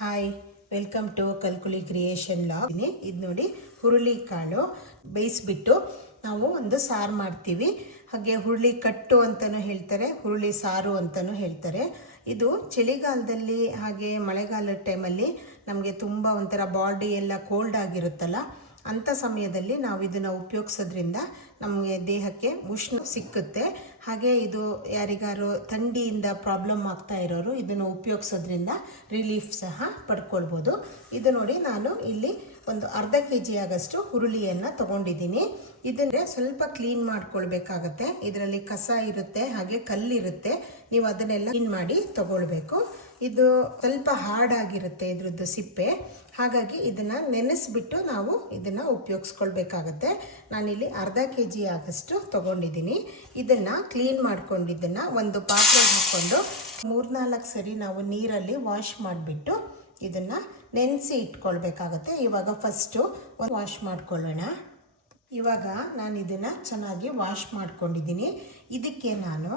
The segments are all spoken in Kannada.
ಹಾಯ್, ವೆಲ್ಕಮ್ ಟು ಕಲ್ಕುಲಿ ಕ್ರಿಯೇಷನ್ ಲಾಗ್. ಇದು ನೋಡಿ, ಹುರುಳಿ ಕಾಳು ಬೇಯಿಸ್ಬಿಟ್ಟು ನಾವು ಒಂದು ಸಾರು ಮಾಡ್ತೀವಿ. ಹಾಗೆ ಹುರುಳಿ ಕಟ್ಟು ಅಂತಲೂ ಹೇಳ್ತಾರೆ, ಹುರುಳಿ ಸಾರು ಅಂತಲೂ ಹೇಳ್ತಾರೆ. ಇದು ಚಳಿಗಾಲದಲ್ಲಿ ಹಾಗೆ ಮಳೆಗಾಲದ ಟೈಮಲ್ಲಿ ನಮಗೆ ತುಂಬ ಒಂಥರ ಬಾಡಿ ಎಲ್ಲ ಕೋಲ್ಡ್ ಆಗಿರುತ್ತಲ್ಲ, ಅಂಥ ಸಮಯದಲ್ಲಿ ನಾವು ಇದನ್ನು ಉಪಯೋಗಿಸೋದ್ರಿಂದ ನಮಗೆ ದೇಹಕ್ಕೆ ಉಷ್ಣ ಸಿಕ್ಕುತ್ತೆ. ಹಾಗೆ ಇದು ಯಾರಿಗಾರು ಥಂಡಿಯಿಂದ ಪ್ರಾಬ್ಲಮ್ ಆಗ್ತಾ ಇರೋರು ಇದನ್ನು ಉಪಯೋಗಿಸೋದ್ರಿಂದ ರಿಲೀಫ್ ಸಹ ಪಡ್ಕೊಳ್ಬೋದು. ಇದು ನೋಡಿ, ನಾನು ಇಲ್ಲಿ ಒಂದು ಅರ್ಧ kg ಆಗಷ್ಟು ಹುರುಳಿಯನ್ನು ತೊಗೊಂಡಿದ್ದೀನಿ. ಇದನ್ನೇ ಸ್ವಲ್ಪ ಕ್ಲೀನ್ ಮಾಡ್ಕೊಳ್ಬೇಕಾಗತ್ತೆ. ಇದರಲ್ಲಿ ಕಸ ಇರುತ್ತೆ, ಹಾಗೆ ಕಲ್ಲಿರುತ್ತೆ. ನೀವು ಅದನ್ನೆಲ್ಲ ಕ್ಲೀನ್ ಮಾಡಿ ತಗೊಳ್ಬೇಕು. ಇದು ಸ್ವಲ್ಪ ಹಾರ್ಡ್ ಆಗಿರುತ್ತೆ ಇದ್ರದ್ದು ಸಿಪ್ಪೆ, ಹಾಗಾಗಿ ಇದನ್ನು ನೆನೆಸ್ಬಿಟ್ಟು ನಾವು ಇದನ್ನು ಉಪಯೋಗಿಸ್ಕೊಳ್ಬೇಕಾಗತ್ತೆ. ನಾನಿಲ್ಲಿ ಅರ್ಧ kg ಆಗಷ್ಟು ತೊಗೊಂಡಿದ್ದೀನಿ. ಇದನ್ನು ಕ್ಲೀನ್ ಮಾಡ್ಕೊಂಡಿದ್ದನ್ನು ಒಂದು ಪಾತ್ರೆಗೆ ಹಾಕ್ಕೊಂಡು 3-4 ಸರಿ ನಾವು ನೀರಲ್ಲಿ ವಾಶ್ ಮಾಡಿಬಿಟ್ಟು ಇದನ್ನು ನೆನೆಸಿ ಇಟ್ಕೊಳ್ಬೇಕಾಗತ್ತೆ. ಇವಾಗ ಫಸ್ಟು ಒಂದು ವಾಶ್ ಮಾಡ್ಕೊಳ್ಳೋಣ. ಇವಾಗ ನಾನು ಇದನ್ನು ಚೆನ್ನಾಗಿ ವಾಶ್ ಮಾಡ್ಕೊಂಡಿದ್ದೀನಿ. ಇದಕ್ಕೆ ನಾನು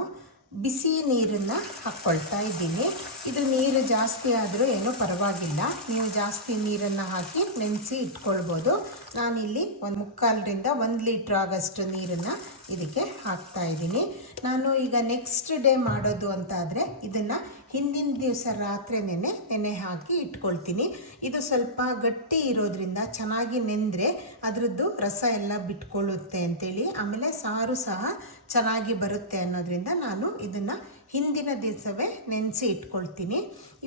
ಬಿಸಿ ನೀರನ್ನು ಹಾಕ್ಕೊಳ್ತಾ ಇದ್ದೀನಿ. ಇದು ನೀರು ಜಾಸ್ತಿ ಆದರೂ ಏನೂ ಪರವಾಗಿಲ್ಲ, ನೀವು ಜಾಸ್ತಿ ನೀರನ್ನು ಹಾಕಿ ನೆನೆಸಿ ಇಟ್ಕೊಳ್ಬೋದು. ನಾನಿಲ್ಲಿ 1/4 ಲೀಟ್ರ್ ಆಗಷ್ಟು ನೀರನ್ನು ಇದಕ್ಕೆ ಹಾಕ್ತಾ ಇದ್ದೀನಿ. ನಾನು ಈಗ ನೆಕ್ಸ್ಟ್ ಡೇ ಮಾಡೋದು ಅಂತಾದರೆ ಇದನ್ನು ಹಿಂದಿನ ದಿವಸ ರಾತ್ರಿ ನೆನೆ ಹಾಕಿ ಇಟ್ಕೊಳ್ತೀನಿ. ಇದು ಸ್ವಲ್ಪ ಗಟ್ಟಿ ಇರೋದ್ರಿಂದ ಚೆನ್ನಾಗಿ ನೆಂದರೆ ಅದರದ್ದು ರಸ ಎಲ್ಲ ಬಿಟ್ಕೊಳ್ಳುತ್ತೆ ಅಂತೇಳಿ, ಆಮೇಲೆ ಸಾರು ಸಹ ಚೆನ್ನಾಗಿ ಬರುತ್ತೆ ಅನ್ನೋದ್ರಿಂದ ನಾನು ಇದನ್ನು ಹಿಂದಿನ ದಿವಸವೇ ನೆನೆಸಿ ಇಟ್ಕೊಳ್ತೀನಿ.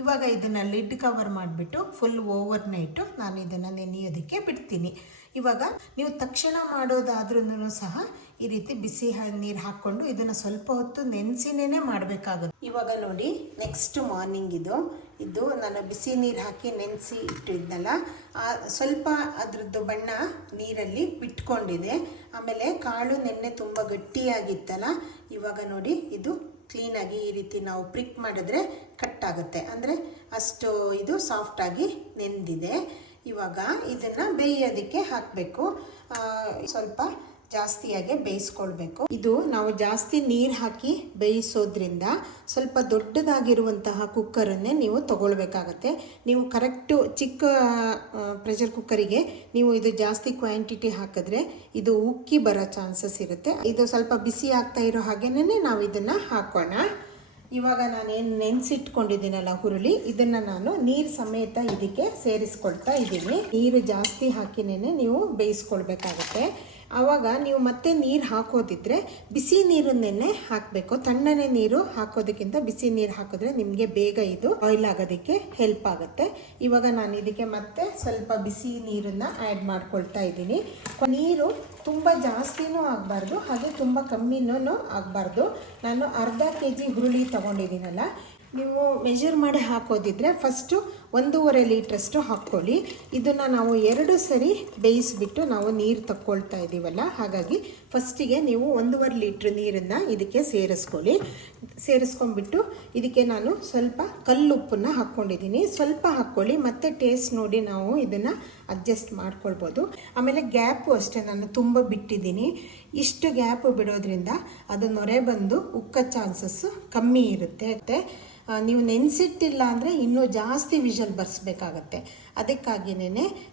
ಇವಾಗ ಇದನ್ನು ಲಿಡ್ ಕವರ್ ಮಾಡಿಬಿಟ್ಟು ಫುಲ್ ಓವರ್ ನೈಟು ನಾನು ಇದನ್ನು ನೆನೆಯೋದಕ್ಕೆ ಬಿಡ್ತೀನಿ. ಇವಾಗ ನೀವು ತಕ್ಷಣ ಮಾಡೋದಾದ್ರೂ ಸಹ ಈ ರೀತಿ ಬಿಸಿ ನೀರು ಹಾಕ್ಕೊಂಡು ಇದನ್ನು ಸ್ವಲ್ಪ ಹೊತ್ತು ನೆನೆಸಿನೇ ಮಾಡಬೇಕಾಗುತ್ತೆ. ಇವಾಗ ನೋಡಿ, ನೆಕ್ಸ್ಟ್ ಮಾರ್ನಿಂಗ್ ಇದು ನಾನು ಬಿಸಿ ನೀರು ಹಾಕಿ ನೆನೆಸಿ ಇಟ್ಟಿದ್ನಲ್ಲ, ಸ್ವಲ್ಪ ಅದರದ್ದು ಬಣ್ಣ ನೀರಲ್ಲಿ ಬಿಟ್ಕೊಂಡಿದೆ. ಆಮೇಲೆ ಕಾಳು ನೆನ್ನೆ ತುಂಬ ಗಟ್ಟಿಯಾಗಿತ್ತಲ್ಲ, ಇವಾಗ ನೋಡಿ ಇದು ಕ್ಲೀನಾಗಿ ಈ ರೀತಿ ನಾವು ಪ್ರಿಕ್ ಮಾಡಿದ್ರೆ ಕಟ್ ಆಗುತ್ತೆ, ಅಂದರೆ ಅಷ್ಟು ಇದು ಸಾಫ್ಟಾಗಿ ನೆಂದಿದೆ. ಇವಾಗ ಇದನ್ನು ಬೇಯೋದಕ್ಕೆ ಹಾಕಬೇಕು. ಸ್ವಲ್ಪ ಜಾಸ್ತಿಯಾಗಿ ಬೇಯಿಸ್ಕೊಳ್ಬೇಕು. ಇದು ನಾವು ಜಾಸ್ತಿ ನೀರು ಹಾಕಿ ಬೇಯಿಸೋದ್ರಿಂದ ಸ್ವಲ್ಪ ದೊಡ್ಡದಾಗಿರುವಂತಹ ಕುಕ್ಕರನ್ನೇ ನೀವು ತಗೊಳ್ಬೇಕಾಗತ್ತೆ. ನೀವು ಕರೆಕ್ಟು ಚಿಕ್ಕ ಪ್ರೆಷರ್ ಕುಕ್ಕರಿಗೆ ನೀವು ಇದು ಜಾಸ್ತಿ ಕ್ವಾಂಟಿಟಿ ಹಾಕಿದ್ರೆ ಇದು ಉಕ್ಕಿ ಬರೋ ಚಾನ್ಸಸ್ ಇರುತ್ತೆ. ಇದು ಸ್ವಲ್ಪ ಬಿಸಿ ಆಗ್ತಾ ಇರೋ ಹಾಗೇನೇ ನಾವು ಇದನ್ನು ಹಾಕೋಣ. ಇವಾಗ ನಾನೇನು ನೆನೆಸಿಟ್ಕೊಂಡಿದ್ದೀನಲ್ಲ ಹುರುಳಿ, ಇದನ್ನು ನಾನು ನೀರು ಸಮೇತ ಇದಕ್ಕೆ ಸೇರಿಸ್ಕೊಳ್ತಾ ಇದ್ದೀನಿ. ನೀರು ಜಾಸ್ತಿ ಹಾಕಿನೇ ನೀವು ಬೇಯಿಸ್ಕೊಳ್ಬೇಕಾಗತ್ತೆ. ಆವಾಗ ನೀವು ಮತ್ತೆ ನೀರು ಹಾಕೋದಿದ್ರೆ ಬಿಸಿ ನೀರನ್ನೇ ಹಾಕಬೇಕು. ತಣ್ಣನೆ ನೀರು ಹಾಕೋದಕ್ಕಿಂತ ಬಿಸಿ ನೀರು ಹಾಕಿದ್ರೆ ನಿಮಗೆ ಬೇಗ ಇದು ಬಾಯ್ಲ್ ಆಗೋದಕ್ಕೆ ಹೆಲ್ಪ್ ಆಗುತ್ತೆ. ಇವಾಗ ನಾನು ಇದಕ್ಕೆ ಮತ್ತೆ ಸ್ವಲ್ಪ ಬಿಸಿ ನೀರನ್ನು ಆ್ಯಡ್ ಮಾಡ್ಕೊಳ್ತಾ ಇದ್ದೀನಿ. ನೀರು ತುಂಬ ಜಾಸ್ತಿನೂ ಆಗಬಾರ್ದು, ಹಾಗೆ ತುಂಬ ಕಮ್ಮಿನೂ ಆಗಬಾರ್ದು. ನಾನು ಅರ್ಧ kg ಹುರುಳಿ ತೊಗೊಂಡಿದ್ದೀನಲ್ಲ, ನೀವು ಮೆಜರ್ ಮಾಡಿ ಹಾಕೋದಿದ್ರೆ ಫಸ್ಟು 1.5 ಲೀಟ್ರಷ್ಟು ಹಾಕ್ಕೊಳ್ಳಿ. ಇದನ್ನು ನಾವು 2 ಸರಿ ಬೇಯಿಸಿಬಿಟ್ಟು ನಾವು ನೀರು ತಗೊಳ್ತಾ ಇದ್ದೀವಲ್ಲ, ಹಾಗಾಗಿ ಫಸ್ಟಿಗೆ ನೀವು 1.5 ಲೀಟ್ರ್ ನೀರನ್ನು ಇದಕ್ಕೆ ಸೇರಿಸ್ಕೊಂಡ್ಬಿಟ್ಟು ಇದಕ್ಕೆ ನಾನು ಸ್ವಲ್ಪ ಕಲ್ಲುಪ್ಪನ್ನು ಹಾಕ್ಕೊಂಡಿದ್ದೀನಿ. ಸ್ವಲ್ಪ ಹಾಕ್ಕೊಳ್ಳಿ, ಮತ್ತು ಟೇಸ್ಟ್ ನೋಡಿ ನಾವು ಇದನ್ನು ಅಡ್ಜಸ್ಟ್ ಮಾಡ್ಕೊಳ್ಬೋದು. ಆಮೇಲೆ ಗ್ಯಾಪು ಅಷ್ಟೇ, ನಾನು ತುಂಬ ಬಿಟ್ಟಿದ್ದೀನಿ. ಇಷ್ಟು ಗ್ಯಾಪು ಬಿಡೋದ್ರಿಂದ ಅದು ನೊರೆ ಬಂದು ಉಕ್ಕೋ ಚಾನ್ಸಸ್ಸು ಕಮ್ಮಿ ಇರುತ್ತೆ. ನೀವು ನೆನೆಸಿಟ್ಟಿಲ್ಲ ಅಂದರೆ ಇನ್ನೂ ಜಾಸ್ತಿ ವಿಷಲ್ ಬರ್ಸ್ಬೇಕಾಗತ್ತೆ. ಅದಕ್ಕಾಗಿಯೇ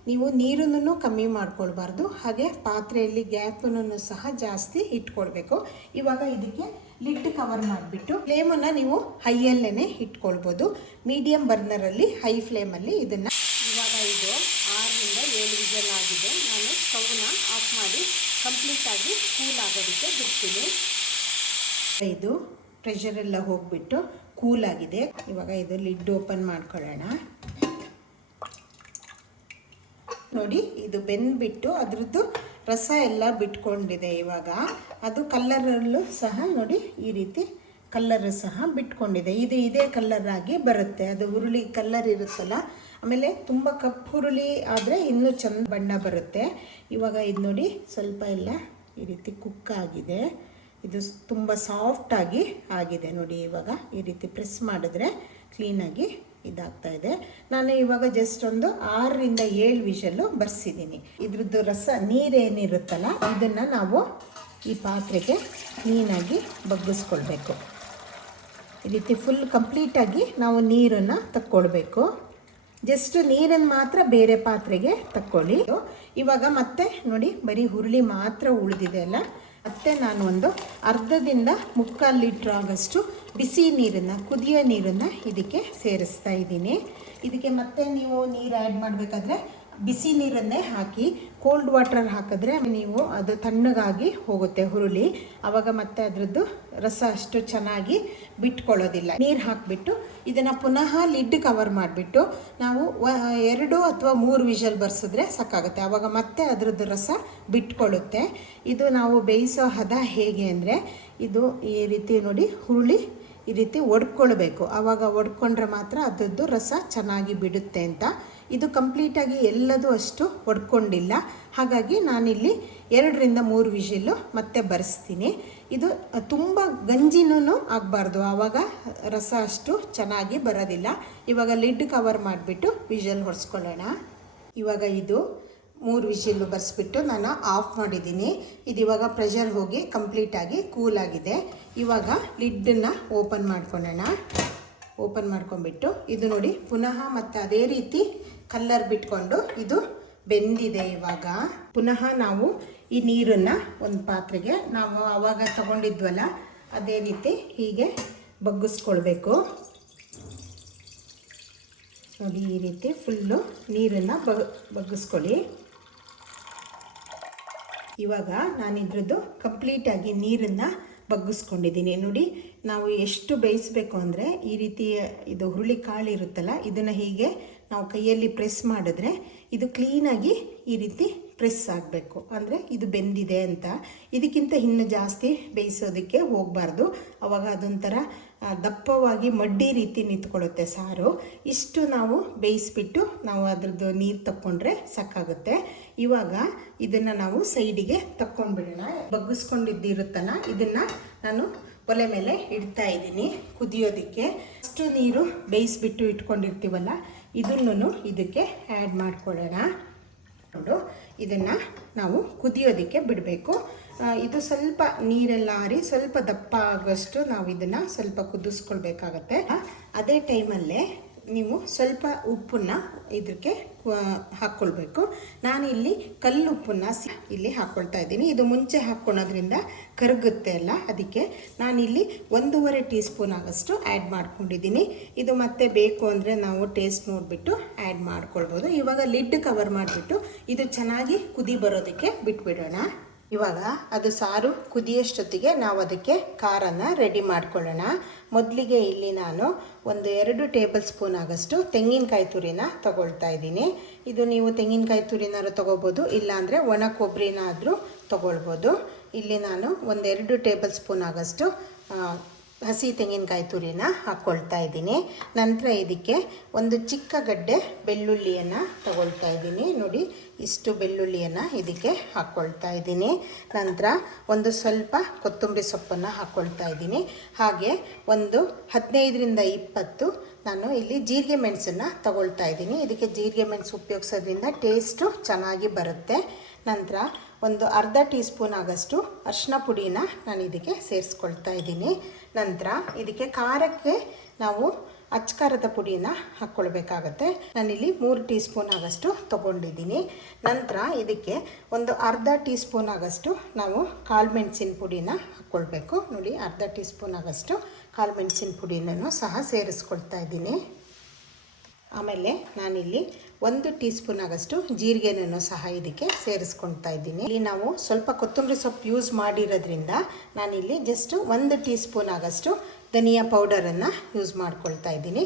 ನೀವು ನೀರನ್ನು ಕಮ್ಮಿ ಮಾಡ್ಕೊಳ್ಬಾರ್ದು, ಹಾಗೆ ಪಾತ್ರೆಯಲ್ಲಿ ಗ್ಯಾಪನ್ನು ಸಹ ಜಾಸ್ತಿ ಇಟ್ಕೊಳ್ಬೇಕು. ಇವಾಗ ಇದಕ್ಕೆ ಲಿಡ್ ಕವರ್ ಮಾಡಿಬಿಟ್ಟು ಫ್ಲೇಮನ್ನು ನೀವು ಹೈಯಲ್ಲೇ ಇಟ್ಕೊಳ್ಬೋದು. ಮೀಡಿಯಮ್ ಬರ್ನರಲ್ಲಿ ಹೈ ಫ್ಲೇಮಲ್ಲಿ ಇದನ್ನು, ಇವಾಗ ಇದು 6-7 ವಿಷಲ್ ಆಗಿದೆ. ನಾನು ಸ್ಟವ್ನ ಆಫ್ ಮಾಡಿ ಕಂಪ್ಲೀಟಾಗಿ ಕೂಲ್ ಆಗೋದಕ್ಕೆ ಬಿಡ್ತೀನಿ. ಇದು ಪ್ರೆಷರೆಲ್ಲ ಹೋಗಿಬಿಟ್ಟು ಕೂಲ್ ಆಗಿದೆ. ಇವಾಗ ಇದು ಲಿಡ್ ಓಪನ್ ಮಾಡ್ಕೊಳ್ಳೋಣ. ನೋಡಿ, ಇದು ಬೆಂದ್ಬಿಟ್ಟು ಅದರದ್ದು ರಸ ಎಲ್ಲ ಬಿಟ್ಕೊಂಡಿದೆ. ಇವಾಗ ಅದು ಕಲ್ಲರಲ್ಲೂ ಸಹ ನೋಡಿ ಈ ರೀತಿ ಕಲ್ಲರ್ ಸಹ ಬಿಟ್ಕೊಂಡಿದೆ. ಇದೇ ಕಲ್ಲರ್ ಆಗಿ ಬರುತ್ತೆ. ಅದು ಹುರುಳಿ ಕಲ್ಲರ್ ಇರುತ್ತಲ್ಲ, ಆಮೇಲೆ ತುಂಬ ಕಪ್ಪು ಹುರುಳಿ ಆದರೆ ಇನ್ನೂ ಚೆಂದ ಬಣ್ಣ ಬರುತ್ತೆ. ಇವಾಗ ಇದು ನೋಡಿ ಸ್ವಲ್ಪ ಎಲ್ಲ ಈ ರೀತಿ ಕುಕ್ ಆಗಿದೆ. ಇದು ತುಂಬ ಸಾಫ್ಟಾಗಿ ಆಗಿದೆ ನೋಡಿ. ಇವಾಗ ಈ ರೀತಿ ಪ್ರೆಸ್ ಮಾಡಿದ್ರೆ ಕ್ಲೀನಾಗಿ ಇದಾಗ್ತಾ ಇದೆ. ನಾನು ಇವಾಗ ಜಸ್ಟ್ ಒಂದು 6-7 ವಿಷಲ್ಲು ಬರ್ಸಿದ್ದೀನಿ. ಇದ್ರದ್ದು ರಸ ನೀರೇನಿರುತ್ತಲ್ಲ, ಇದನ್ನು ನಾವು ಈ ಪಾತ್ರೆಗೆ ಕ್ಲೀನಾಗಿ ಬಗ್ಗಿಸ್ಕೊಳ್ಬೇಕು. ಈ ರೀತಿ ಫುಲ್ ಕಂಪ್ಲೀಟಾಗಿ ನಾವು ನೀರನ್ನು ತಕ್ಕೊಳ್ಬೇಕು. ಜಸ್ಟ್ ನೀರನ್ನು ಮಾತ್ರ ಬೇರೆ ಪಾತ್ರೆಗೆ ತಕ್ಕೊಳ್ಳಿ. ಇವಾಗ ಮತ್ತೆ ನೋಡಿ ಬರೀ ಹುರುಳಿ ಮಾತ್ರ ಉಳಿದಿದೆ ಅಲ್ಲ, ಮತ್ತೆ ನಾನು ಒಂದು ಅರ್ಧದಿಂದ 3/4 ಲೀಟ್ರ್ ಆಗೋಷ್ಟು ಬಿಸಿ ನೀರನ್ನು, ಕುದಿಯೋ ನೀರನ್ನು ಇದಕ್ಕೆ ಸೇರಿಸ್ತಾ ಇದ್ದೀನಿ. ಇದಕ್ಕೆ ಮತ್ತೆ ನೀವು ನೀರು ಆ್ಯಡ್ ಮಾಡಬೇಕಾದ್ರೆ ಬಿಸಿ ನೀರನ್ನೇ ಹಾಕಿ, ಕೋಲ್ಡ್ ವಾಟರ್ ಹಾಕಿದ್ರೆ ನೀವು ಅದು ತಣ್ಣಗಾಗಿ ಹೋಗುತ್ತೆ ಹುರುಳಿ, ಆವಾಗ ಮತ್ತೆ ಅದರದ್ದು ರಸ ಅಷ್ಟು ಚೆನ್ನಾಗಿ ಬಿಟ್ಕೊಳ್ಳೋದಿಲ್ಲ. ನೀರು ಹಾಕಿಬಿಟ್ಟು ಇದನ್ನು ಪುನಃ ಲಿಡ್ ಕವರ್ ಮಾಡಿಬಿಟ್ಟು ನಾವು 2 ಅಥವಾ 3 ವಿಷಲ್ ಬರ್ಸಿದ್ರೆ ಸಾಕಾಗುತ್ತೆ. ಆವಾಗ ಮತ್ತೆ ಅದರದ್ದು ರಸ ಬಿಟ್ಕೊಳ್ಳುತ್ತೆ. ಇದು ನಾವು ಬೇಯಿಸೋ ಹದ ಹೇಗೆ ಅಂದರೆ, ಇದು ಈ ರೀತಿ ನೋಡಿ ಹುರುಳಿ ಈ ರೀತಿ ಒಡ್ಕೊಳ್ಬೇಕು. ಆವಾಗ ಒಡ್ಕೊಂಡ್ರೆ ಮಾತ್ರ ಅದರದ್ದು ರಸ ಚೆನ್ನಾಗಿ ಬಿಡುತ್ತೆ ಅಂತ. ಇದು ಕಂಪ್ಲೀಟಾಗಿ ಎಲ್ಲದೂ ಅಷ್ಟು ಒಡ್ಕೊಂಡಿಲ್ಲ, ಹಾಗಾಗಿ ನಾನಿಲ್ಲಿ 2ರಿಂದ 3 ವಿಷಿಲ್ಲು ಮತ್ತೆ ಬರೆಸ್ತೀನಿ. ಇದು ತುಂಬ ಗಂಜಿನೂ ಆಗಬಾರ್ದು, ಆವಾಗ ರಸ ಅಷ್ಟು ಚೆನ್ನಾಗಿ ಬರೋದಿಲ್ಲ. ಇವಾಗ ಲಿಡ್ ಕವರ್ ಮಾಡಿಬಿಟ್ಟು ವಿಷಲ್ ಹೊಡೆಸ್ಕೊಳ್ಳೋಣ. ಇವಾಗ ಇದು 3 ವಿಷಿಲ್ಲು ಬರೆಸ್ಬಿಟ್ಟು ನಾನು ಆಫ್ ಮಾಡಿದ್ದೀನಿ. ಇದು ಇವಾಗ ಪ್ರೆಷರ್ ಹೋಗಿ ಕಂಪ್ಲೀಟಾಗಿ ಕೂಲಾಗಿದೆ. ಇವಾಗ ಲಿಡ್ಡನ್ನು ಓಪನ್ ಮಾಡ್ಕೊಳ್ಳೋಣ. ಓಪನ್ ಮಾಡ್ಕೊಂಡ್ಬಿಟ್ಟು ಇದು ನೋಡಿ ಪುನಃ ಮತ್ತೆ ಅದೇ ರೀತಿ ಕಲ್ಲರ್ ಬಿಟ್ಕೊಂಡು ಇದು ಬೆಂದಿದೆ. ಇವಾಗ ಪುನಃ ನಾವು ಈ ನೀರನ್ನು ಒಂದು ಪಾತ್ರೆಗೆ ನಾವು ಆವಾಗ ತಗೊಂಡಿದ್ವಲ್ಲ ಅದೇ ರೀತಿ ಹೀಗೆ ಬಗ್ಗಿಸ್ಕೊಳ್ಬೇಕು. ನೋಡಿ ಈ ರೀತಿ ಫುಲ್ಲು ನೀರನ್ನು ಬಗ್ಗಿಸ್ಕೊಳ್ಳಿ. ಇವಾಗ ನಾನು ಇದ್ರದ್ದು ಕಂಪ್ಲೀಟಾಗಿ ನೀರನ್ನು ಬಗ್ಗಿಸ್ಕೊಂಡಿದ್ದೀನಿ. ನೋಡಿ ನಾವು ಎಷ್ಟು ಬೇಯಿಸಬೇಕು ಅಂದರೆ, ಈ ರೀತಿ ಇದು ಹುರುಳಿ ಕಾಳು ಇರುತ್ತಲ್ಲ, ಇದನ್ನು ಹೀಗೆ ನಾವು ಕೈಯಲ್ಲಿ ಪ್ರೆಸ್ ಮಾಡಿದ್ರೆ ಇದು ಕ್ಲೀನಾಗಿ ಈ ರೀತಿ ಪ್ರೆಸ್ ಆಗಬೇಕು, ಅಂದರೆ ಇದು ಬೆಂದಿದೆ ಅಂತ. ಇದಕ್ಕಿಂತ ಇನ್ನೂ ಜಾಸ್ತಿ ಬೇಯಿಸೋದಕ್ಕೆ ಹೋಗಬಾರ್ದು, ಆವಾಗ ಅದೊಂಥರ ದಪ್ಪವಾಗಿ ಮಡ್ಡಿ ರೀತಿ ನಿಂತ್ಕೊಳ್ಳುತ್ತೆ ಸಾರು. ಇಷ್ಟು ನಾವು ಬೇಯಿಸ್ಬಿಟ್ಟು ನಾವು ಅದ್ರದ್ದು ನೀರು ತಕ್ಕೊಂಡ್ರೆ ಸಾಕಾಗುತ್ತೆ. ಇವಾಗ ಇದನ್ನು ನಾವು ಸೈಡಿಗೆ ತಕ್ಕೊಂಡ್ಬಿಡೋಣ. ಬಗ್ಗಿಸ್ಕೊಂಡಿದ್ದಿರುತ್ತಲ್ಲ ಇದನ್ನು ನಾನು ಒಲೆ ಮೇಲೆ ಇಡ್ತಾ ಇದ್ದೀನಿ ಕುದಿಯೋದಕ್ಕೆ. ಅಷ್ಟು ನೀರು ಬೇಯಿಸ್ಬಿಟ್ಟು ಇಟ್ಕೊಂಡಿರ್ತೀವಲ್ಲ ಇದನ್ನು ಇದಕ್ಕೆ ಆ್ಯಡ್ ಮಾಡ್ಕೊಳ್ಳೋಣ. ಇದನ್ನು ನಾವು ಕುದಿಯೋದಕ್ಕೆ ಬಿಡಬೇಕು. ಇದು ಸ್ವಲ್ಪ ನೀರೆಲ್ಲ ಆರಿ ಸ್ವಲ್ಪ ದಪ್ಪ ಆಗೋಷ್ಟು ನಾವು ಇದನ್ನು ಸ್ವಲ್ಪ ಕುದಿಸ್ಕೊಳ್ಬೇಕಾಗತ್ತೆ. ಅದೇ ಟೈಮಲ್ಲೇ ನೀವು ಸ್ವಲ್ಪ ಉಪ್ಪನ್ನು ಇದಕ್ಕೆ ಹಾಕ್ಕೊಳ್ಬೇಕು. ನಾನಿಲ್ಲಿ ಕಲ್ಲುಪ್ಪನ್ನು ಇಲ್ಲಿ ಹಾಕ್ಕೊಳ್ತಾ ಇದ್ದೀನಿ. ಇದು ಮುಂಚೆ ಹಾಕ್ಕೊಳೋದ್ರಿಂದ ಕರಗುತ್ತೆ ಅಲ್ಲ, ಅದಕ್ಕೆ ನಾನಿಲ್ಲಿ 1.5 ಟೀ ಸ್ಪೂನ್ ಆಗೋಷ್ಟು ಆ್ಯಡ್ ಮಾಡ್ಕೊಂಡಿದ್ದೀನಿ. ಇದು ಮತ್ತೆ ಬೇಕು ಅಂದರೆ ನಾವು ಟೇಸ್ಟ್ ನೋಡಿಬಿಟ್ಟು ಆ್ಯಡ್ ಮಾಡ್ಕೊಳ್ಬೋದು. ಇವಾಗ ಲಿಡ್ ಕವರ್ ಮಾಡಿಬಿಟ್ಟು ಇದು ಚೆನ್ನಾಗಿ ಕುದಿ ಬರೋದಕ್ಕೆ ಬಿಟ್ಬಿಡೋಣ. ಇವಾಗ ಅದು ಸಾರು ಕುದಿಯೋಷ್ಟೊತ್ತಿಗೆ ನಾವು ಅದಕ್ಕೆ ಖಾರನ ರೆಡಿ ಮಾಡ್ಕೊಳ್ಳೋಣ. ಮೊದಲಿಗೆ ಇಲ್ಲಿ ನಾನು 2 ಟೇಬಲ್ ಸ್ಪೂನ್ ಆಗೋಷ್ಟು ತೆಂಗಿನಕಾಯಿ ತುರಿನ ತಗೊಳ್ತಾ ಇದ್ದೀನಿ. ಇದು ನೀವು ತೆಂಗಿನಕಾಯಿ ತುರಿನಾರು ತೊಗೋಬೋದು, ಇಲ್ಲಾಂದರೆ ಒಣ ಕೊಬ್ಬರಿನಾದರೂ ತೊಗೊಳ್ಬೋದು. ಇಲ್ಲಿ ನಾನು 2 ಟೇಬಲ್ ಸ್ಪೂನ್ ಆಗೋಷ್ಟು ಹಸಿ ತೆಂಗಿನಕಾಯಿ ತುರಿನ ಹಾಕ್ಕೊಳ್ತಾ ಇದ್ದೀನಿ. ನಂತರ ಇದಕ್ಕೆ ಒಂದು ಚಿಕ್ಕ ಗಡ್ಡೆ ಬೆಳ್ಳುಳ್ಳಿಯನ್ನು ತಗೊಳ್ತಾ ಇದ್ದೀನಿ. ನೋಡಿ ಇಷ್ಟು ಬೆಳ್ಳುಳ್ಳಿಯನ್ನು ಇದಕ್ಕೆ ಹಾಕ್ಕೊಳ್ತಾ ಇದ್ದೀನಿ. ನಂತರ ಒಂದು ಸ್ವಲ್ಪ ಕೊತ್ತಂಬರಿ ಸೊಪ್ಪನ್ನು ಹಾಕ್ಕೊಳ್ತಾ ಇದ್ದೀನಿ. ಹಾಗೆ ಒಂದು 15ರಿಂದ 20 ನಾನು ಇಲ್ಲಿ ಜೀರಿಗೆ ಮೆಣಸನ್ನು ತಗೊಳ್ತಾ ಇದ್ದೀನಿ. ಇದಕ್ಕೆ ಜೀರಿಗೆ ಮೆಣಸು ಉಪಯೋಗಿಸೋದ್ರಿಂದ ಟೇಸ್ಟು ಚೆನ್ನಾಗಿ ಬರುತ್ತೆ. ನಂತರ ಒಂದು ಅರ್ಧ ಟೀ ಸ್ಪೂನ್ ಆಗೋಷ್ಟು ಅರಿಶಿನ ಪುಡಿನ ನಾನು ಇದಕ್ಕೆ ಸೇರಿಸ್ಕೊಳ್ತಾ ಇದ್ದೀನಿ. ನಂತರ ಇದಕ್ಕೆ ಖಾರಕ್ಕೆ ನಾವು ಅಚ್ಕಾರದ ಪುಡಿನ ಹಾಕ್ಕೊಳ್ಬೇಕಾಗತ್ತೆ. ನಾನಿಲ್ಲಿ 3 ಟೀ ಸ್ಪೂನ್ ಆಗೋಷ್ಟು ತೊಗೊಂಡಿದ್ದೀನಿ. ನಂತರ ಇದಕ್ಕೆ ಒಂದು ಅರ್ಧ ಟೀ ಸ್ಪೂನ್ ಆಗೋಷ್ಟು ನಾವು ಕಾಳು ಮೆಣಸಿನ ಪುಡಿನ ಹಾಕ್ಕೊಳ್ಬೇಕು. ನೋಡಿ ಅರ್ಧ ಟೀ ಸ್ಪೂನ್ ಆಗೋಷ್ಟು ಕಾಳು ಮೆಣಸಿನ ಪುಡಿನೂ ಸಹ ಸೇರಿಸ್ಕೊಳ್ತಾ ಇದ್ದೀನಿ. ಆಮೇಲೆ ನಾನಿಲ್ಲಿ 1 ಟೀ ಸ್ಪೂನ್ ಆಗೋಷ್ಟು ಜೀರಿಗೆನೂ ಸಹ ಇದಕ್ಕೆ ಸೇರಿಸ್ಕೊಳ್ತಾ ಇದ್ದೀನಿ. ಇಲ್ಲಿ ನಾವು ಸ್ವಲ್ಪ ಕೊತ್ತಂಬರಿ ಸೊಪ್ಪು ಯೂಸ್ ಮಾಡಿರೋದ್ರಿಂದ ನಾನಿಲ್ಲಿ ಜಸ್ಟ್ 1 ಟೀ ಸ್ಪೂನ್ ಆಗೋಷ್ಟು ಧನಿಯಾ ಪೌಡರನ್ನು ಯೂಸ್ ಮಾಡ್ಕೊಳ್ತಾ ಇದ್ದೀನಿ.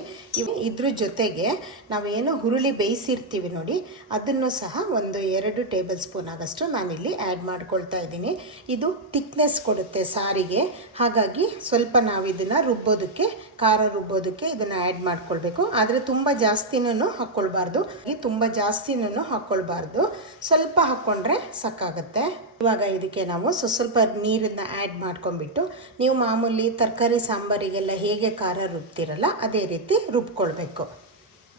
ಇದ್ರ ಜೊತೆಗೆ ನಾವೇನು ಹುರುಳಿ ಬೇಯಿಸಿರ್ತೀವಿ ನೋಡಿ ಅದನ್ನು ಸಹ 2 ಟೇಬಲ್ ಸ್ಪೂನ್ ಆಗೋಷ್ಟು ನಾನಿಲ್ಲಿ ಆ್ಯಡ್ ಮಾಡ್ಕೊಳ್ತಾ ಇದ್ದೀನಿ. ಇದು ಥಿಕ್ನೆಸ್ ಕೊಡುತ್ತೆ ಸಾರಿಗೆ, ಹಾಗಾಗಿ ಸ್ವಲ್ಪ ನಾವು ಇದನ್ನು ರುಬ್ಬೋದಕ್ಕೆ, ಖಾರ ರುಬ್ಬೋದಕ್ಕೆ ಇದನ್ನು ಆ್ಯಡ್ ಮಾಡ್ಕೊಳ್ಬೇಕು. ಆದರೆ ತುಂಬ ಜಾಸ್ತಿನೂ ಹಾಕ್ಕೊಳ್ಬಾರ್ದು, ತುಂಬ ಜಾಸ್ತಿನೂ ಹಾಕ್ಕೊಳ್ಬಾರ್ದು, ಸ್ವಲ್ಪ ಹಾಕ್ಕೊಂಡ್ರೆ ಸಾಕಾಗುತ್ತೆ. ಇವಾಗ ಇದಕ್ಕೆ ನಾವು ಸ್ವಲ್ಪ ನೀರನ್ನು ಆ್ಯಡ್ ಮಾಡ್ಕೊಂಡ್ಬಿಟ್ಟು ನೀವು ಮಾಮೂಲಿ ತರಕಾರಿ ಸಾಂಬಾರಿಗೆಲ್ಲ ಹೇಗೆ ಖಾರ ರುಬ್ತಿರಲ್ಲ ಅದೇ ರೀತಿ ರುಬ್ಕೊಳ್ಬೇಕು.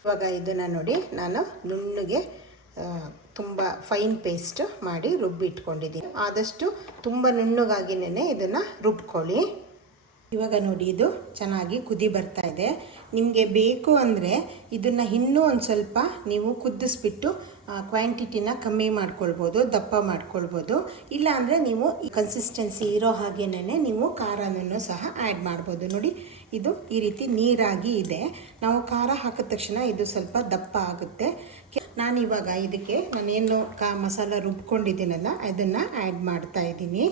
ಇವಾಗ ಇದನ್ನು ನೋಡಿ ನಾನು ನುಣ್ಣಗೆ ತುಂಬ ಫೈನ್ ಪೇಸ್ಟ್ ಮಾಡಿ ರುಬ್ಬಿಟ್ಕೊಂಡಿದ್ದೀನಿ. ಆದಷ್ಟು ತುಂಬ ನುಣ್ಣಗಾಗಿನೇ ಇದನ್ನು ರುಬ್ಕೊಳ್ಳಿ. ಇವಾಗ ನೋಡಿ ಇದು ಚೆನ್ನಾಗಿ ಕುದಿ ಬರ್ತಾ ಇದೆ. ನಿಮಗೆ ಬೇಕು ಅಂದರೆ ಇದನ್ನು ಇನ್ನೂ ಒಂದು ಸ್ವಲ್ಪ ನೀವು ಕುದಿಸ್ಬಿಟ್ಟು ಕ್ವಾಂಟಿಟಿನ ಕಮ್ಮಿ ಮಾಡ್ಕೊಳ್ಬೋದು, ದಪ್ಪ ಮಾಡ್ಕೊಳ್ಬೋದು. ಇಲ್ಲ ಅಂದರೆ ನೀವು ಈ ಕನ್ಸಿಸ್ಟೆನ್ಸಿ ಇರೋ ಹಾಗೇನೆ ನೀವು ಖಾರನೂ ಸಹ ಆ್ಯಡ್ ಮಾಡ್ಬೋದು. ನೋಡಿ, ಇದು ಈ ರೀತಿ ನೀರಾಗಿ ಇದೆ. ನಾವು ಖಾರ ಹಾಕಿದ ತಕ್ಷಣ ಇದು ಸ್ವಲ್ಪ ದಪ್ಪ ಆಗುತ್ತೆ. ನಾನಿವಾಗ ಇದಕ್ಕೆ ನಾನೇನು ಮಸಾಲ ರುಬ್ಕೊಂಡಿದ್ದೀನಲ್ಲ ಅದನ್ನು ಆ್ಯಡ್ ಮಾಡ್ತಾ ಇದ್ದೀನಿ.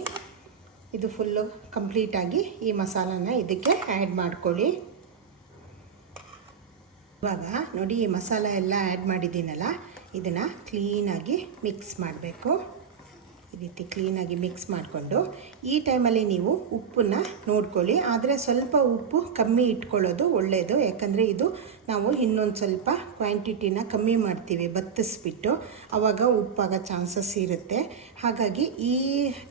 ಇದು ಫುಲ್ಲು ಕಂಪ್ಲೀಟಾಗಿ ಈ ಮಸಾಲಾನ ಇದಕ್ಕೆ ಆ್ಯಡ್ ಮಾಡ್ಕೊಳ್ಳಿ. ಇವಾಗ ನೋಡಿ, ಈ ಮಸಾಲ ಎಲ್ಲ ಆ್ಯಡ್ ಮಾಡಿದ್ದೀನಲ್ಲ, ಇದನ್ನು ಕ್ಲೀನಾಗಿ ಮಿಕ್ಸ್ ಮಾಡಬೇಕು. ಈ ರೀತಿ ಕ್ಲೀನಾಗಿ ಮಿಕ್ಸ್ ಮಾಡಿಕೊಂಡು ಈ ಟೈಮಲ್ಲಿ ನೀವು ಉಪ್ಪನ್ನು ನೋಡ್ಕೊಳ್ಳಿ. ಆದರೆ ಸ್ವಲ್ಪ ಉಪ್ಪು ಕಮ್ಮಿ ಇಟ್ಕೊಳ್ಳೋದು ಒಳ್ಳೆಯದು. ಯಾಕಂದರೆ ಇದು ನಾವು ಇನ್ನೊಂದು ಸ್ವಲ್ಪ ಕ್ವಾಂಟಿಟಿನ ಕಮ್ಮಿ ಮಾಡ್ತೀವಿ ಬತ್ತಿಸ್ಬಿಟ್ಟು, ಆವಾಗ ಉಪ್ಪಾಗೋ ಚಾನ್ಸಸ್ ಇರುತ್ತೆ. ಹಾಗಾಗಿ ಈ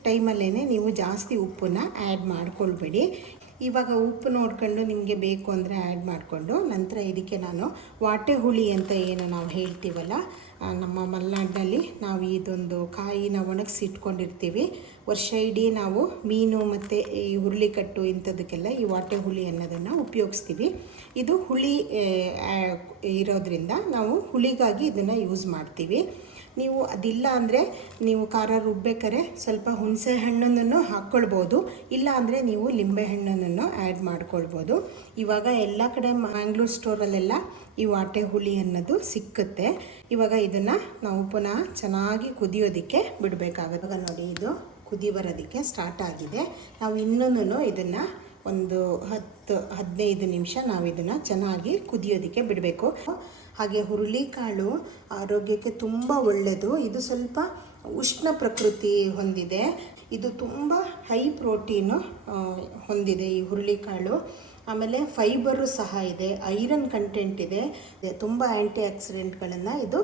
ಟೈಮಲ್ಲೇ ನೀವು ಜಾಸ್ತಿ ಉಪ್ಪನ್ನು ಆ್ಯಡ್ ಮಾಡ್ಕೊಳ್ಬೇಡಿ. ಇವಾಗ ಉಪ್ಪು ನೋಡ್ಕೊಂಡು ನಿಮಗೆ ಬೇಕು ಅಂದರೆ ಆ್ಯಡ್ ಮಾಡಿಕೊಂಡು ನಂತರ ಇದಕ್ಕೆ ನಾನು ವಾಟೆ ಹುಳಿ ಅಂತ ಏನು ನಾವು ಹೇಳ್ತೀವಲ್ಲ, ನಮ್ಮ ಮಲೆನಾಡಿನಲ್ಲಿ ನಾವು ಇದೊಂದು ಕಾಯಿನ ಒಣಗಿಸಿ ಇಟ್ಕೊಂಡಿರ್ತೀವಿ. ವರ್ಷ ಇಡೀ ನಾವು ಮೀನು ಮತ್ತು ಈ ಹುರುಳಿಕಟ್ಟು ಇಂಥದಕ್ಕೆಲ್ಲ ಈ ವಾಟೆ ಹುಳಿ ಅನ್ನೋದನ್ನು ಉಪಯೋಗಿಸ್ತೀವಿ. ಇದು ಹುಳಿ ಇರೋದ್ರಿಂದ ನಾವು ಹುಳಿಗಾಗಿ ಇದನ್ನು ಯೂಸ್ ಮಾಡ್ತೀವಿ. ನೀವು ಅದಿಲ್ಲ ಅಂದರೆ ನೀವು ಖಾರ ರುಬ್ಬೇಕಾದ್ರೆ ಸ್ವಲ್ಪ ಹುಣಸೆ ಹಣ್ಣನ್ನು ಹಾಕ್ಕೊಳ್ಬೋದು. ಇಲ್ಲ ಅಂದರೆ ನೀವು ಲಿಂಬೆ ಹಣ್ಣನ್ನು ಆ್ಯಡ್ ಮಾಡ್ಕೊಳ್ಬೋದು. ಇವಾಗ ಎಲ್ಲ ಕಡೆ ಮ್ಯಾಂಗ್ಳೂರ್ ಸ್ಟೋರಲ್ಲೆಲ್ಲ ಈ ವಾಟೆ ಹುಳಿ ಅನ್ನೋದು ಸಿಕ್ಕುತ್ತೆ. ಇವಾಗ ಇದನ್ನು ನಾವು ಪುನಃ ಚೆನ್ನಾಗಿ ಕುದಿಯೋದಕ್ಕೆ ಬಿಡಬೇಕಾಗುತ್ತೆ. ನೋಡಿ, ಇದು ಕುದಿ ಬರೋದಕ್ಕೆ ಸ್ಟಾರ್ಟ್ ಆಗಿದೆ. ನಾವು ಇನ್ನೂ ಇದನ್ನು ಒಂದು 10-15 ನಿಮಿಷ ನಾವು ಇದನ್ನು ಚೆನ್ನಾಗಿ ಕುದಿಯೋದಕ್ಕೆ ಬಿಡಬೇಕು. ಹಾಗೆ ಹುರುಳಿಕಾಳು ಆರೋಗ್ಯಕ್ಕೆ ತುಂಬ ಒಳ್ಳೆಯದು. ಇದು ಸ್ವಲ್ಪ ಉಷ್ಣ ಪ್ರಕೃತಿ ಹೊಂದಿದೆ. ಇದು ತುಂಬ ಹೈ ಪ್ರೋಟೀನು ಹೊಂದಿದೆ ಈ ಹುರುಳಿಕಾಳು. ಆಮೇಲೆ ಫೈಬರು ಸಹ ಇದೆ, ಐರನ್ ಕಂಟೆಂಟ್ ಇದೆ, ತುಂಬ ಆ್ಯಂಟಿ ಆಕ್ಸಿಡೆಂಟ್ಗಳನ್ನು ಇದು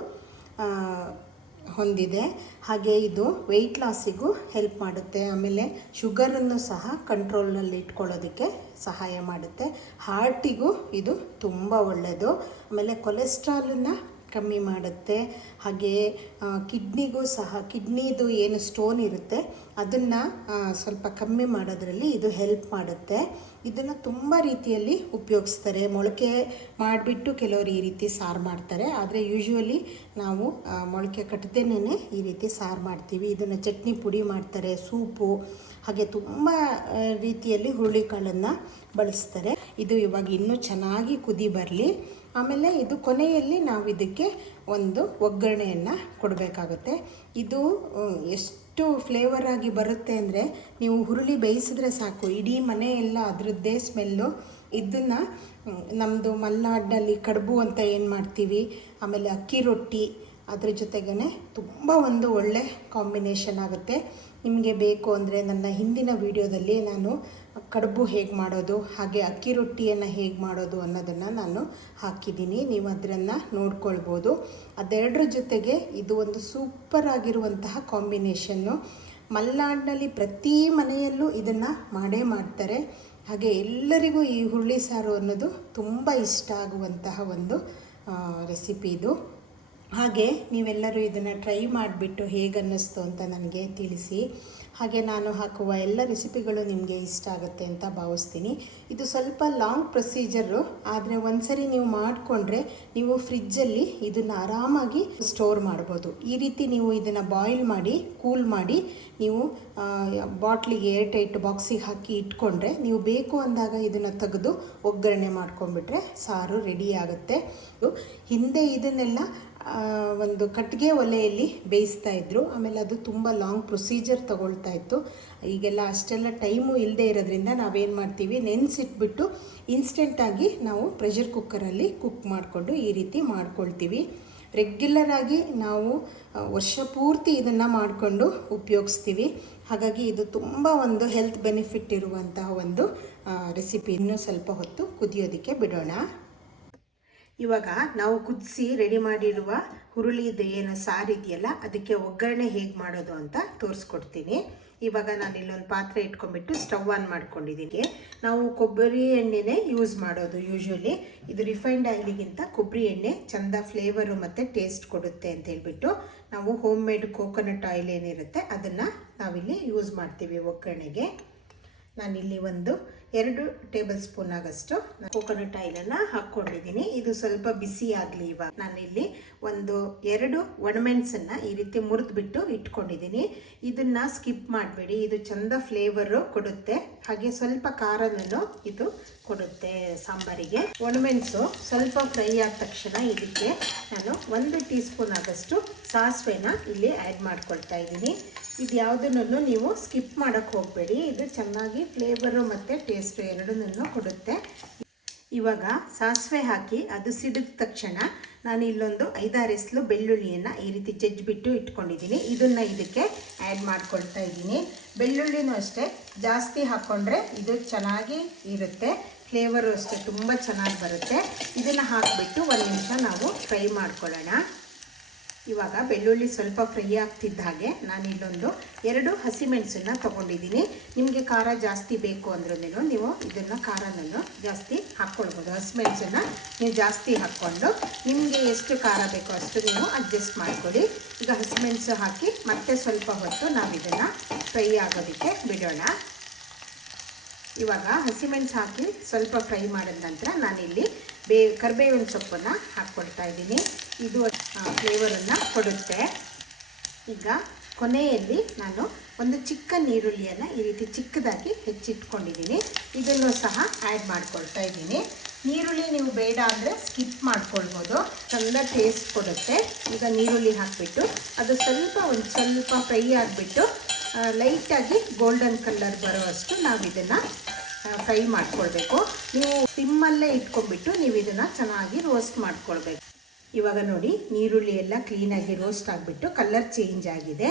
ಹೊಂದಿದೆ. ಹಾಗೆ ಇದು ವೆಯ್ಟ್ ಲಾಸಿಗೂ ಹೆಲ್ಪ್ ಮಾಡುತ್ತೆ. ಆಮೇಲೆ ಶುಗರನ್ನು ಸಹ ಕಂಟ್ರೋಲ್ನಲ್ಲಿ ಇಟ್ಕೊಳ್ಳೋದಕ್ಕೆ ಸಹಾಯ ಮಾಡುತ್ತೆ. ಹಾರ್ಟಿಗೂ ಇದು ತುಂಬ ಒಳ್ಳೆಯದು. ಆಮೇಲೆ ಕೊಲೆಸ್ಟ್ರಾಲನ್ನು ಕಮ್ಮಿ ಮಾಡುತ್ತೆ. ಹಾಗೆ ಕಿಡ್ನಿಗೂ ಸಹ, ಕಿಡ್ನಿದು ಏನು ಸ್ಟೋನ್ ಇರುತ್ತೆ ಅದನ್ನು ಸ್ವಲ್ಪ ಕಮ್ಮಿ ಮಾಡೋದ್ರಲ್ಲಿ ಇದು ಹೆಲ್ಪ್ ಮಾಡುತ್ತೆ. ಇದನ್ನು ತುಂಬ ರೀತಿಯಲ್ಲಿ ಉಪಯೋಗಿಸ್ತಾರೆ. ಮೊಳಕೆ ಮಾಡಿಬಿಟ್ಟು ಕೆಲವರು ಈ ರೀತಿ ಸಾರು ಮಾಡ್ತಾರೆ. ಆದರೆ ಯೂಶ್ವಲಿ ನಾವು ಮೊಳಕೆ ಕಟ್ಟದೇನೆ ಈ ರೀತಿ ಸಾರು ಮಾಡ್ತೀವಿ. ಇದನ್ನು ಚಟ್ನಿ ಪುಡಿ ಮಾಡ್ತಾರೆ, ಸೂಪು, ಹಾಗೆ ತುಂಬ ರೀತಿಯಲ್ಲಿ ಹುರುಳಿಕಾಳನ್ನು ಬಳಸ್ತಾರೆ. ಇದು ಇವಾಗ ಇನ್ನೂ ಚೆನ್ನಾಗಿ ಕುದಿ ಬರಲಿ. ಆಮೇಲೆ ಇದು ಕೊನೆಯಲ್ಲಿ ನಾವು ಇದಕ್ಕೆ ಒಂದು ಒಗ್ಗರಣೆಯನ್ನು ಕೊಡಬೇಕಾಗುತ್ತೆ. ಇದು ಎಷ್ಟು ಫ್ಲೇವರ್ ಆಗಿ ಬರುತ್ತೆ ಅಂದರೆ, ನೀವು ಹುರುಳಿ ಬೇಯಿಸಿದ್ರೆ ಸಾಕು, ಇಡೀ ಮನೆ ಎಲ್ಲ ಅದರದ್ದೇ ಸ್ಮೆಲ್ಲು. ಇದನ್ನು ನಮ್ಮದು ಮಲೆನಾಡಿನಲ್ಲಿ ಕಡುಬು ಅಂತ ಏನು ಮಾಡ್ತೀವಿ, ಆಮೇಲೆ ಅಕ್ಕಿ ರೊಟ್ಟಿ ಅದ್ರ ಜೊತೆಗೇ ತುಂಬ ಒಂದು ಒಳ್ಳೆ ಕಾಂಬಿನೇಷನ್ ಆಗುತ್ತೆ. ನಿಮಗೆ ಬೇಕು ಅಂದರೆ ನನ್ನ ಹಿಂದಿನ ವಿಡಿಯೋದಲ್ಲಿ ನಾನು ಕಡುಬು ಹೇಗೆ ಮಾಡೋದು, ಹಾಗೆ ಅಕ್ಕಿ ರೊಟ್ಟಿಯನ್ನು ಹೇಗೆ ಮಾಡೋದು ಅನ್ನೋದನ್ನು ನಾನು ಹಾಕಿದ್ದೀನಿ. ನೀವು ಅದನ್ನು ನೋಡ್ಕೊಳ್ಬೋದು. ಅದೆರಡರ ಜೊತೆಗೆ ಇದು ಒಂದು ಸೂಪರ್ ಆಗಿರುವಂತಹ ಕಾಂಬಿನೇಷನ್ನು. ಮಲೆನಾಡಿನಲ್ಲಿ ಪ್ರತಿ ಮನೆಯಲ್ಲೂ ಇದನ್ನು ಮಾಡೇ ಮಾಡ್ತಾರೆ. ಹಾಗೆ ಎಲ್ಲರಿಗೂ ಈ ಹುರುಳಿ ಸಾರು ಅನ್ನೋದು ತುಂಬ ಇಷ್ಟ ಆಗುವಂತಹ ಒಂದು ರೆಸಿಪಿ ಇದು. ಹಾಗೆ ನೀವೆಲ್ಲರೂ ಇದನ್ನು ಟ್ರೈ ಮಾಡಿಬಿಟ್ಟು ಹೇಗೆ ಅನ್ನಿಸ್ತು ಅಂತ ನನಗೆ ತಿಳಿಸಿ. ಹಾಗೆ ನಾನು ಹಾಕುವ ಎಲ್ಲ ರೆಸಿಪಿಗಳು ನಿಮಗೆ ಇಷ್ಟ ಆಗುತ್ತೆ ಅಂತ ಭಾವಿಸ್ತೀನಿ. ಇದು ಸ್ವಲ್ಪ ಲಾಂಗ್ ಪ್ರೊಸೀಜರು, ಆದರೆ ಒಂದ್ಸರಿ ನೀವು ಮಾಡಿಕೊಂಡ್ರೆ ನೀವು ಫ್ರಿಜ್ಜಲ್ಲಿ ಇದನ್ನು ಆರಾಮಾಗಿ ಸ್ಟೋರ್ ಮಾಡ್ಬೋದು. ಈ ರೀತಿ ನೀವು ಇದನ್ನು ಬಾಯ್ಲ್ ಮಾಡಿ ಕೂಲ್ ಮಾಡಿ ನೀವು ಬಾಟ್ಲಿಗೆ ಏರ್ಟೈಟ್ ಬಾಕ್ಸಿಗೆ ಹಾಕಿ ಇಟ್ಕೊಂಡ್ರೆ, ನೀವು ಬೇಕು ಅಂದಾಗ ಇದನ್ನು ತೆಗೆದು ಒಗ್ಗರಣೆ ಮಾಡ್ಕೊಂಡ್ಬಿಟ್ರೆ ಸಾರು ರೆಡಿ ಆಗುತ್ತೆ. ಹಿಂದೆ ಇದನ್ನೆಲ್ಲ ಒಂದು ಕಟ್ಟಿಗೆ ಒಲೆಯಲ್ಲಿ ಬೇಯಿಸ್ತಾ ಇದ್ರು. ಆಮೇಲೆ ಅದು ತುಂಬ ಲಾಂಗ್ ಪ್ರೊಸೀಜರ್ ತಗೊಳ್ತಾ ಇತ್ತು. ಈಗೆಲ್ಲ ಅಷ್ಟೆಲ್ಲ ಟೈಮು ಇಲ್ಲದೆ ಇರೋದ್ರಿಂದ ನಾವೇನು ಮಾಡ್ತೀವಿ, ನೆನೆಸಿಟ್ಬಿಟ್ಟು ಇನ್ಸ್ಟೆಂಟಾಗಿ ನಾವು ಪ್ರೆಷರ್ ಕುಕ್ಕರಲ್ಲಿ ಕುಕ್ ಮಾಡಿಕೊಂಡು ಈ ರೀತಿ ಮಾಡ್ಕೊಳ್ತೀವಿ. ರೆಗ್ಯುಲರಾಗಿ ನಾವು ವರ್ಷ ಪೂರ್ತಿ ಇದನ್ನು ಮಾಡಿಕೊಂಡು ಉಪಯೋಗಿಸ್ತೀವಿ. ಹಾಗಾಗಿ ಇದು ತುಂಬ ಒಂದು ಹೆಲ್ತ್ ಬೆನಿಫಿಟ್ ಇರುವಂತಹ ಒಂದು ರೆಸಿಪಿ. ಇನ್ನೂ ಸ್ವಲ್ಪ ಹೊತ್ತು ಕುದಿಯೋದಕ್ಕೆ ಬಿಡೋಣ. ಇವಾಗ ನಾವು ಕುದಿಸಿ ರೆಡಿ ಮಾಡಿರುವ ಹುರುಳಿದು ಏನು ಸಾರು ಇದೆಯಲ್ಲ, ಅದಕ್ಕೆ ಒಗ್ಗರಣೆ ಹೇಗೆ ಮಾಡೋದು ಅಂತ ತೋರಿಸ್ಕೊಡ್ತೀನಿ. ಇವಾಗ ನಾನು ಇಲ್ಲೊಂದು ಪಾತ್ರೆ ಇಟ್ಕೊಂಡ್ಬಿಟ್ಟು ಸ್ಟವ್ ಆನ್ ಮಾಡ್ಕೊಂಡಿದ್ದೀನಿ. ನಾವು ಕೊಬ್ಬರಿ ಎಣ್ಣೆನೇ ಯೂಸ್ ಮಾಡೋದು ಯೂಶ್ವಲಿ. ಇದು ರಿಫೈನ್ಡ್ ಆಯಿಲಿಗಿಂತ ಕೊಬ್ಬರಿ ಎಣ್ಣೆ ಚಂದ ಫ್ಲೇವರು ಮತ್ತು ಟೇಸ್ಟ್ ಕೊಡುತ್ತೆ ಅಂತ ಹೇಳ್ಬಿಟ್ಟು ನಾವು ಹೋಮ್ ಮೇಡ್ ಕೋಕೋನಟ್ ಆಯಿಲ್ ಏನಿರುತ್ತೆ ಅದನ್ನು ನಾವಿಲ್ಲಿ ಯೂಸ್ ಮಾಡ್ತೀವಿ ಒಗ್ಗರಣೆಗೆ. ನಾನಿಲ್ಲಿ ಒಂದು 2 ಟೇಬಲ್ ಸ್ಪೂನ್ ಆಗಷ್ಟು ಕೋಕೋನಟ್ ಆಯಿಲನ್ನು ಹಾಕ್ಕೊಂಡಿದ್ದೀನಿ. ಇದು ಸ್ವಲ್ಪ ಬಿಸಿ ಆಗಲಿ. ಇವಾಗ ನಾನಿಲ್ಲಿ 2 ಒಣಮೆಣಸನ್ನು ಈ ರೀತಿ ಮುರಿದ್ಬಿಟ್ಟು ಇಟ್ಕೊಂಡಿದ್ದೀನಿ. ಇದನ್ನು ಸ್ಕಿಪ್ ಮಾಡಬೇಡಿ, ಇದು ಚಂದ ಫ್ಲೇವರು ಕೊಡುತ್ತೆ, ಹಾಗೆ ಸ್ವಲ್ಪ ಖಾರನೂ ಇದು ಕೊಡುತ್ತೆ ಸಾಂಬಾರಿಗೆ. ಒಣಮೆಣಸು ಸ್ವಲ್ಪ ಫ್ರೈ ಆದ ತಕ್ಷಣ ಇದಕ್ಕೆ ನಾನು 1 ಟೀ ಸ್ಪೂನ್ ಆಗಷ್ಟು ಸಾಸಿವೆನ ಇಲ್ಲಿ ಆ್ಯಡ್ ಮಾಡ್ಕೊಳ್ತಾ ಇದ್ದೀನಿ. ಇದು ಯಾವುದನ್ನು ನೀವು ಸ್ಕಿಪ್ ಮಾಡೋಕ್ಕೆ ಹೋಗಬೇಡಿ, ಇದು ಚೆನ್ನಾಗಿ ಫ್ಲೇವರು ಮತ್ತು ಟೇಸ್ಟು ಎರಡನ್ನೂ ಕೊಡುತ್ತೆ. ಇವಾಗ ಸಾಸಿವೆ ಹಾಕಿ ಅದು ಸಿಡಿದ ತಕ್ಷಣ ನಾನು ಇಲ್ಲೊಂದು 5-6 ಎಸಳು ಬೆಳ್ಳುಳ್ಳಿಯನ್ನು ಈ ರೀತಿ ಜಜ್ಜಿಬಿಟ್ಟು ಇಟ್ಕೊಂಡಿದ್ದೀನಿ. ಇದನ್ನು ಇದಕ್ಕೆ ಆ್ಯಡ್ ಮಾಡ್ಕೊಳ್ತಾ ಇದ್ದೀನಿ. ಬೆಳ್ಳುಳ್ಳಿನೂ ಅಷ್ಟೇ ಜಾಸ್ತಿ ಹಾಕ್ಕೊಂಡ್ರೆ ಇದು ಚೆನ್ನಾಗಿ ಇರುತ್ತೆ, ಫ್ಲೇವರು ಅಷ್ಟೇ ತುಂಬ ಚೆನ್ನಾಗಿ ಬರುತ್ತೆ. ಇದನ್ನು ಹಾಕಿಬಿಟ್ಟು 1 ನಿಮಿಷ ನಾವು ಫ್ರೈ ಮಾಡ್ಕೊಳ್ಳೋಣ. ಇವಾಗ ಬೆಳ್ಳುಳ್ಳಿ ಸ್ವಲ್ಪ ಫ್ರೈ ಆಗ್ತಿದ್ದ ಹಾಗೆ ನಾನು ಇಲ್ಲೊಂದು 2 ಹಸಿಮೆಣಸನ್ನು ತೊಗೊಂಡಿದ್ದೀನಿ. ನಿಮಗೆ ಖಾರ ಜಾಸ್ತಿ ಬೇಕು ಅಂದ್ರೂ ನೀವು ಇದನ್ನು ಖಾರನನ್ನು ಜಾಸ್ತಿ ಹಾಕ್ಕೊಳ್ಬೋದು. ಹಸಿಮೆಣಸನ್ನು ನೀವು ಜಾಸ್ತಿ ಹಾಕ್ಕೊಂಡು ನಿಮಗೆ ಎಷ್ಟು ಖಾರ ಬೇಕೋ ಅಷ್ಟು ನೀವು ಅಡ್ಜಸ್ಟ್ ಮಾಡಿಕೊಡಿ. ಈಗ ಹಸಿಮೆಣಸು ಹಾಕಿ ಮತ್ತೆ ಸ್ವಲ್ಪ ಹೊತ್ತು ನಾವು ಇದನ್ನು ಫ್ರೈ ಆಗೋದಕ್ಕೆ ಬಿಡೋಣ. ಇವಾಗ ಹಸಿಮೆಣಸು ಹಾಕಿ ಸ್ವಲ್ಪ ಫ್ರೈ ಮಾಡಿದ ನಂತರ ನಾನಿಲ್ಲಿ ಕರಿಬೇವಿನ ಸೊಪ್ಪನ್ನು ಹಾಕ್ಕೊಳ್ತಾ ಇದ್ದೀನಿ. ಇದು ಫ್ಲೇವರನ್ನು ಕೊಡುತ್ತೆ. ಈಗ ಕೊನೆಯಲ್ಲಿ ನಾನು ಒಂದು ಚಿಕ್ಕ ನೀರುಳ್ಳಿಯನ್ನು ಈ ರೀತಿ ಚಿಕ್ಕದಾಗಿ ಹೆಚ್ಚಿಟ್ಕೊಂಡಿದ್ದೀನಿ. ಇದನ್ನು ಸಹ ಆ್ಯಡ್ ಮಾಡ್ಕೊಳ್ತಾ ಇದ್ದೀನಿ. ನೀರುಳ್ಳಿ ನೀವು ಬೇಡ ಅಂದರೆ ಸ್ಕಿಪ್ ಮಾಡ್ಕೊಳ್ಬೋದು, ಚಂದ ಟೇಸ್ಟ್ ಕೊಡುತ್ತೆ. ಈಗ ನೀರುಳ್ಳಿ ಹಾಕಿಬಿಟ್ಟು ಅದು ಒಂದು ಸ್ವಲ್ಪ ಫ್ರೈ ಆಗಿಬಿಟ್ಟು ಲೈಟಾಗಿ ಗೋಲ್ಡನ್ ಕಲರ್ ಬರುವಷ್ಟು ನಾವು ಇದನ್ನು ಫ್ರೈ ಮಾಡ್ಕೊಳ್ಬೇಕು. ನೀವು ಸಿಮ್ಮಲ್ಲೇ ಇಟ್ಕೊಂಡ್ಬಿಟ್ಟು ನೀವು ಇದನ್ನು ಚೆನ್ನಾಗಿ ರೋಸ್ಟ್ ಮಾಡ್ಕೊಳ್ಬೇಕು. ಇವಾಗ ನೋಡಿ ನೀರುಳ್ಳಿ ಎಲ್ಲ ಕ್ಲೀನಾಗಿ ರೋಸ್ಟ್ ಆಗಿಬಿಟ್ಟು ಕಲರ್ ಚೇಂಜ್ ಆಗಿದೆ.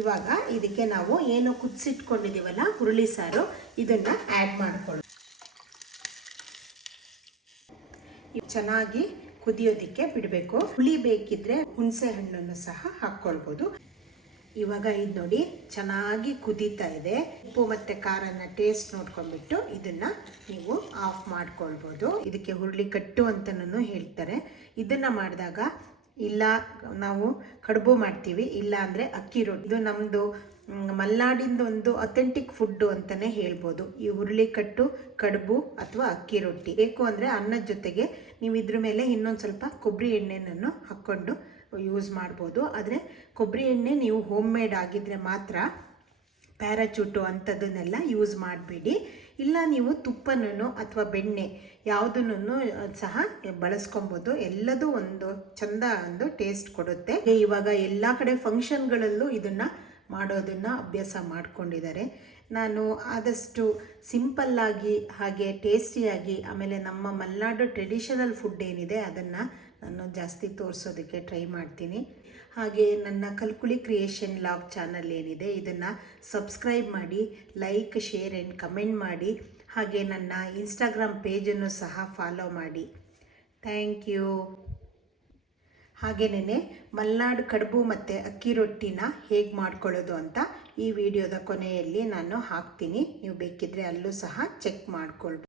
ಇವಾಗ ಇದಕ್ಕೆ ನಾವು ಏನು ಕುದಿಸಿಟ್ಕೊಂಡಿದ್ದೀವಲ್ಲ ಹುರುಳಿ ಸಾರು, ಇದನ್ನು ಆ್ಯಡ್ ಮಾಡ್ಕೊಳ್ಳಿ. ಚೆನ್ನಾಗಿ ಕುದಿಯೋದಕ್ಕೆ ಬಿಡಬೇಕು. ಹುಳಿ ಬೇಕಿದ್ರೆ ಹುಣಸೆ ಹಣ್ಣನ್ನು ಸಹ ಹಾಕ್ಕೊಳ್ಬೋದು. ಇವಾಗ ಇದು ನೋಡಿ ಚೆನ್ನಾಗಿ ಕುದೀತಾ ಇದೆ. ಉಪ್ಪು ಮತ್ತು ಖಾರನ ಟೇಸ್ಟ್ ನೋಡ್ಕೊಂಡ್ಬಿಟ್ಟು ಇದನ್ನು ನೀವು ಆಫ್ ಮಾಡ್ಕೊಳ್ಬೋದು. ಇದಕ್ಕೆ ಹುರುಳಿ ಕಟ್ಟು ಅಂತನೂ ಹೇಳ್ತಾರೆ. ಇದನ್ನು ಮಾಡಿದಾಗ ಇಲ್ಲ ನಾವು ಕಡುಬು ಮಾಡ್ತೀವಿ, ಇಲ್ಲ ಅಂದರೆ ಅಕ್ಕಿ ರೊಟ್ಟಿ. ಇದು ನಮ್ಮದು ಮಲೆನಾಡಿಂದ ಒಂದು ಅಥೆಂಟಿಕ್ ಫುಡ್ಡು ಅಂತಲೇ ಹೇಳ್ಬೋದು. ಈ ಹುರುಳಿ ಕಟ್ಟು, ಕಡುಬು ಅಥವಾ ಅಕ್ಕಿ ರೊಟ್ಟಿ ಬೇಕು ಅಂದರೆ ಅನ್ನದ ಜೊತೆಗೆ ನೀವು ಇದ್ರ ಮೇಲೆ ಇನ್ನೊಂದು ಸ್ವಲ್ಪ ಕೊಬ್ಬರಿ ಎಣ್ಣೆನನ್ನು ಹಾಕ್ಕೊಂಡು ಯೂಸ್ ಮಾಡ್ಬೋದು. ಆದರೆ ಕೊಬ್ಬರಿ ಎಣ್ಣೆ ನೀವು ಹೋಮ್ ಮೇಡ್ ಆಗಿದ್ದರೆ ಮಾತ್ರ, ಪ್ಯಾರಾಚೂಟು ಅಂಥದ್ದನ್ನೆಲ್ಲ ಯೂಸ್ ಮಾಡಬೇಡಿ. ಇಲ್ಲ ನೀವು ತುಪ್ಪನೂ ಅಥವಾ ಬೆಣ್ಣೆ ಯಾವುದನ್ನು ಸಹ ಬಳಸ್ಕೊಬೋದು. ಎಲ್ಲದೂ ಒಂದು ಚಂದ ಒಂದು ಟೇಸ್ಟ್ ಕೊಡುತ್ತೆ. ಇವಾಗ ಎಲ್ಲ ಕಡೆ ಫಂಕ್ಷನ್ಗಳಲ್ಲೂ ಇದನ್ನು ಮಾಡೋದನ್ನು ಅಭ್ಯಾಸ ಮಾಡ್ಕೊಂಡಿದ್ದಾರೆ. ನಾನು ಆದಷ್ಟು ಸಿಂಪಲ್ಲಾಗಿ ಹಾಗೆ ಟೇಸ್ಟಿಯಾಗಿ, ಆಮೇಲೆ ನಮ್ಮ ಮಲೆನಾಡು ಟ್ರೆಡಿಷನಲ್ ಫುಡ್ ಏನಿದೆ ಅದನ್ನು ನಾನು ಜಾಸ್ತಿ ತೋರಿಸೋದಕ್ಕೆ ಟ್ರೈ ಮಾಡ್ತೀನಿ. ಹಾಗೆ ನನ್ನ ಕಲ್ಕುಳಿ ಕ್ರಿಯೇಷನ್ ಲಾಗ್ ಚಾನಲ್ ಏನಿದೆ ಇದನ್ನು ಸಬ್ಸ್ಕ್ರೈಬ್ ಮಾಡಿ, ಲೈಕ್, ಶೇರ್ ಆ್ಯಂಡ್ ಕಮೆಂಟ್ ಮಾಡಿ. ಹಾಗೆ ನನ್ನ ಇನ್ಸ್ಟಾಗ್ರಾಮ್ ಪೇಜನ್ನು ಸಹ ಫಾಲೋ ಮಾಡಿ. Thank you. ಹಾಗೆಯೇ ಮಲೆನಾಡು ಕಡುಬು ಮತ್ತು ಅಕ್ಕಿ ರೊಟ್ಟಿನ ಹೇಗೆ ಮಾಡ್ಕೊಳ್ಳೋದು ಅಂತ ಈ ವಿಡಿಯೋದ ಕೊನೆಯಲ್ಲಿ ನಾನು ಹಾಕ್ತೀನಿ. ನೀವು ಬೇಕಿದ್ದರೆ ಅಲ್ಲೂ ಸಹ ಚೆಕ್ ಮಾಡ್ಕೊಳ್ಬೋದು.